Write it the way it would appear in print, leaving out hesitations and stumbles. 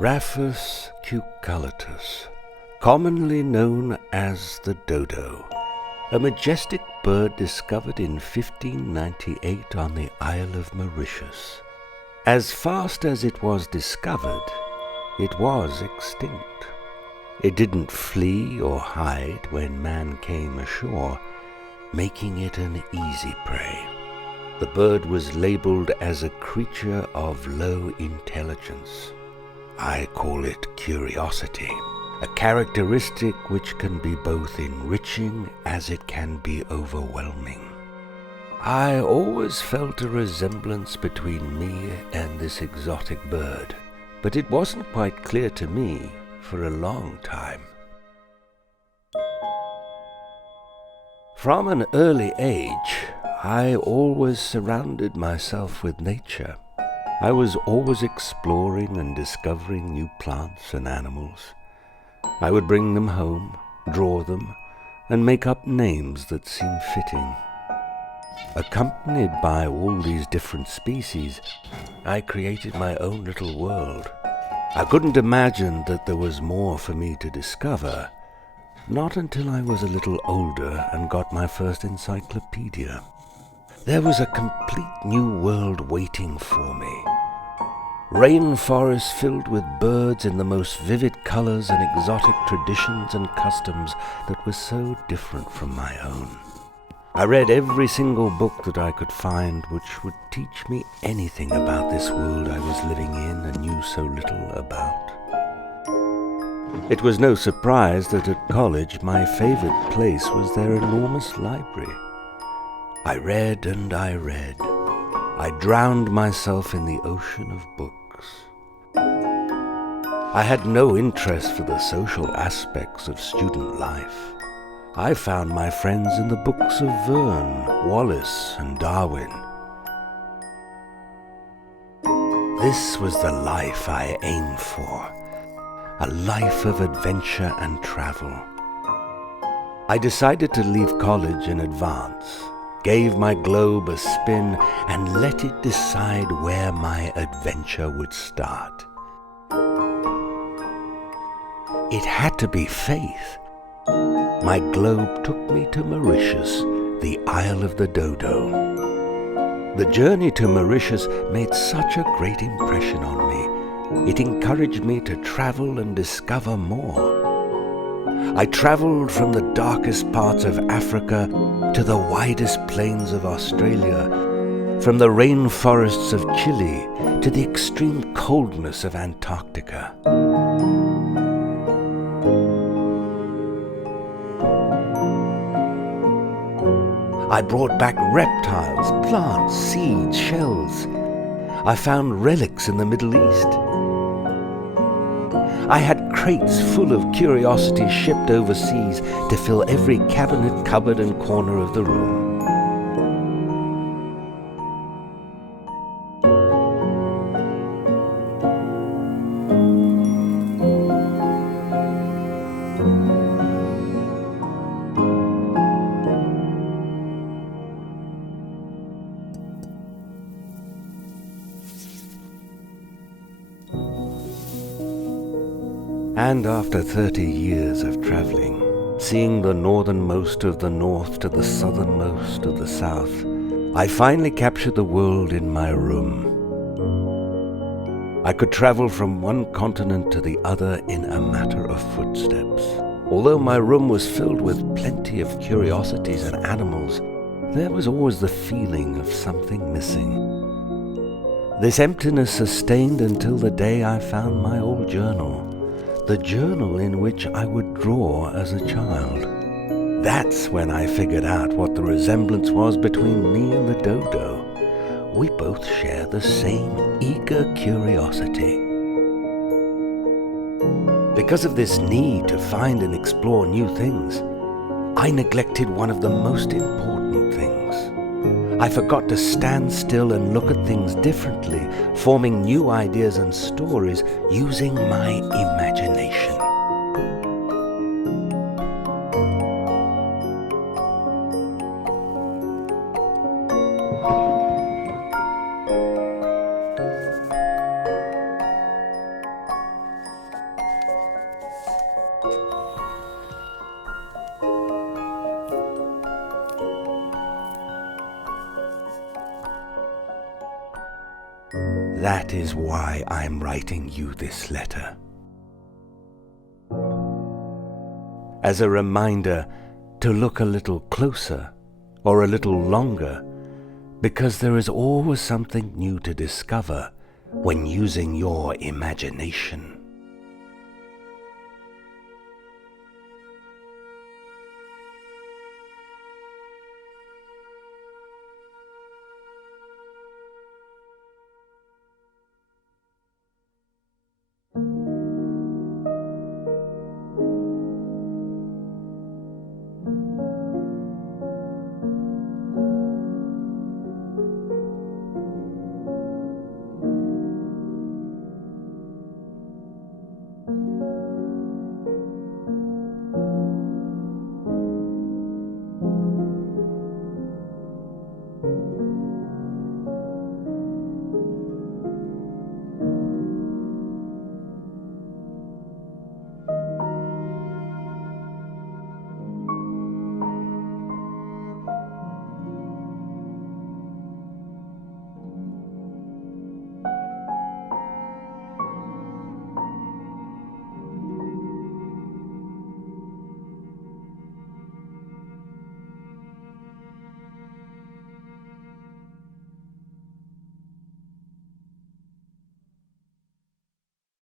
Raphus cucullatus, commonly known as the dodo, a majestic bird discovered in 1598 on the Isle of Mauritius. As fast as it was discovered, it was extinct. It didn't flee or hide when man came ashore, making it an easy prey. The bird was labeled as a creature of low intelligence. I call it curiosity, a characteristic which can be both enriching as it can be overwhelming. I always felt a resemblance between me and this exotic bird, but it wasn't quite clear to me for a long time. From an early age, I always surrounded myself with nature. I was always exploring and discovering new plants and animals. I would bring them home, draw them, and make up names that seemed fitting. Accompanied by all these different species, I created my own little world. I couldn't imagine that there was more for me to discover, not until I was a little older and got my first encyclopedia. There was a complete new world waiting for me. Rainforests filled with birds in the most vivid colors and exotic traditions and customs that were so different from my own. I read every single book that I could find which would teach me anything about this world I was living in and knew so little about. It was no surprise that at college my favorite place was their enormous library. I read and I read. I drowned myself in the ocean of books. I had no interest for the social aspects of student life. I found my friends in the books of Verne, Wallace, and Darwin. This was the life I aimed for, a life of adventure and travel. I decided to leave college in advance, gave my globe a spin, and let it decide where my adventure would start. It had to be faith. My globe took me to Mauritius, the Isle of the Dodo. The journey to Mauritius made such a great impression on me. It encouraged me to travel and discover more. I traveled from the darkest parts of Africa to the widest plains of Australia, from the rainforests of Chile to the extreme coldness of Antarctica. I brought back reptiles, plants, seeds, shells. I found relics in the Middle East. I had crates full of curiosities shipped overseas to fill every cabinet, cupboard, and corner of the room. And after 30 years of traveling, seeing the northernmost of the north to the southernmost of the south, I finally captured the world in my room. I could travel from one continent to the other in a matter of footsteps. Although my room was filled with plenty of curiosities and animals, there was always the feeling of something missing. This emptiness sustained until the day I found my old journal. The journal in which I would draw as a child. That's when I figured out what the resemblance was between me and the dodo. We both share the same eager curiosity. Because of this need to find and explore new things, I neglected one of the most important things. I forgot to stand still and look at things differently, forming new ideas and stories using my imagination. That is why I'm writing you this letter. As a reminder to look a little closer or a little longer, because there is always something new to discover when using your imagination.